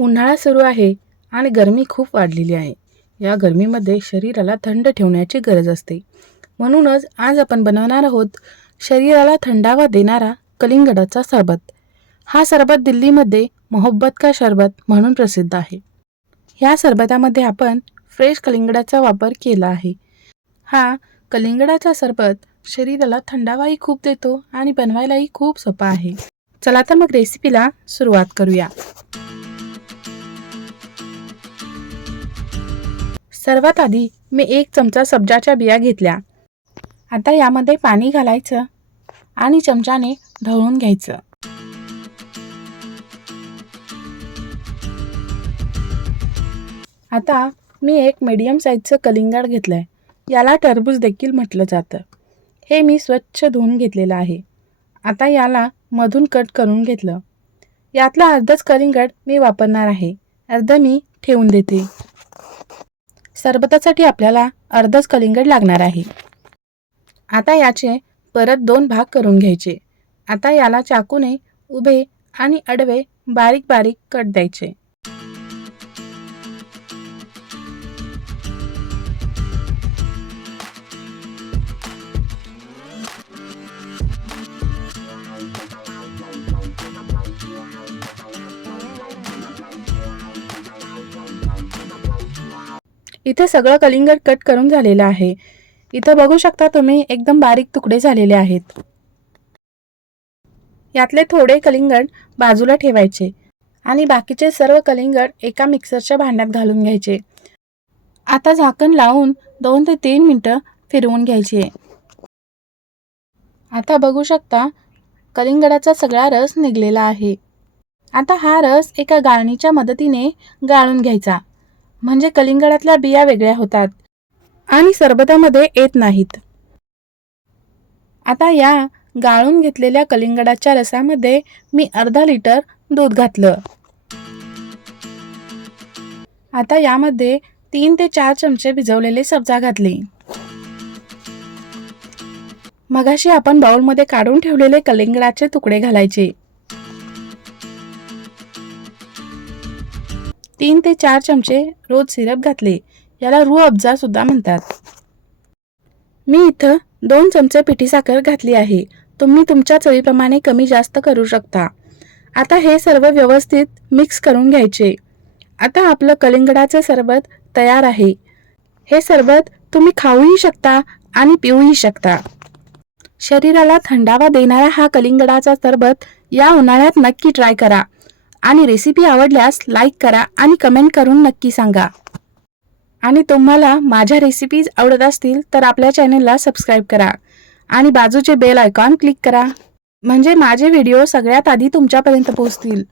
उन्हाळा सुरू आहे आणि गरमी खूप वाढलेली आहे. या गरमीमध्ये शरीराला थंड ठेवण्याची गरज असते. म्हणूनच आज आपण बनवणार आहोत शरीराला थंडावा देणारा कलिंगडाचा सरबत. हा सरबत दिल्लीमध्ये मोहब्बत का शरबत म्हणून प्रसिद्ध आहे. ह्या सरबतामध्ये आपण फ्रेश कलिंगडाचा वापर केला आहे. हा कलिंगडाचा सरबत शरीराला थंडावाही खूप देतो आणि बनवायलाही खूप सोपा आहे. चला तर मग रेसिपीला सुरुवात करूया. सर्वात आधी मी 1 चमचा सब्जाच्या बिया घेतल्या. आता यामध्ये पाणी घालायचं आणि चमच्याने ढवळून घ्यायचं. आता मी एक मीडियम साईजचं कलिंगड घेतलंय. याला टरबूज देखील म्हटलं जातं. हे मी स्वच्छ धुवून घेतलेलं आहे. आता याला मधून कट करून घेतलं. यातला अर्धच कलिंगड मी वापरणार आहे. अर्ध मी ठेवून देते. सरबतासाठी आपल्याला अर्धच कलिंगड लागणार आहे. आता याचे परत 2 भाग करून घ्यायचे. आता याला चाकूने उभे आणि आडवे बारीक बारीक कट द्यायचे. इथे सगळं कलिंगड कट करून झालेलं आहे. इथं बघू शकता तुम्ही एकदम बारीक तुकडे झालेले आहेत. यातले थोडे कलिंगड बाजूला ठेवायचे आणि बाकीचे सर्व कलिंगड एका मिक्सरच्या भांड्यात घालून घ्यायचे. आता झाकण लावून 2 ते 3 मिनिटं फिरवून घ्यायचे. आता बघू शकता कलिंगडाचा सगळा रस निघलेला आहे. आता हा रस एका गाळणीच्या मदतीने गाळून घ्यायचा. म्हणजे कलिंगडातल्या बिया वेगळ्या होतात आणि सरबतामध्ये येत नाहीत. आता या गाळून घेतलेल्या कलिंगडाच्या रसामध्ये मी अर्धा लिटर दूध घातलं. आता यामध्ये 3 ते 4 चमचे भिजवलेले सब्जा घातले. मगाशी आपण बाउलमध्ये काढून ठेवलेले कलिंगडाचे तुकडे घालायचे. 3 ते 4 चमचे रोज सिरप घातले. याला रूह अफजा सुद्धा म्हणतात. मी इथं 2 चमचे पिठी साखर घातली आहे. तुम्ही तुमच्या चवीप्रमाणे कमी जास्त करू शकता. आता हे सर्व व्यवस्थित मिक्स करून घ्यायचे. आता आपलं कलिंगडाचं सरबत तयार आहे. हे सरबत तुम्ही खाऊही शकता आणि पिऊही शकता. शरीराला थंडावा देणारा हा कलिंगडाचा सरबत या उन्हाळ्यात नक्की ट्राय करा आणि रेसिपी आवडल्यास लाईक करा आणि कमेंट करून नक्की सांगा. आणि तुम्हाला माझ्या रेसिपीज आवडत असतील तर आपल्या चॅनलला सबस्क्राईब करा आणि बाजूचे बेल आयकॉन क्लिक करा. म्हणजे माझे व्हिडिओ सगळ्यात आधी तुमच्यापर्यंत पोहोचतील.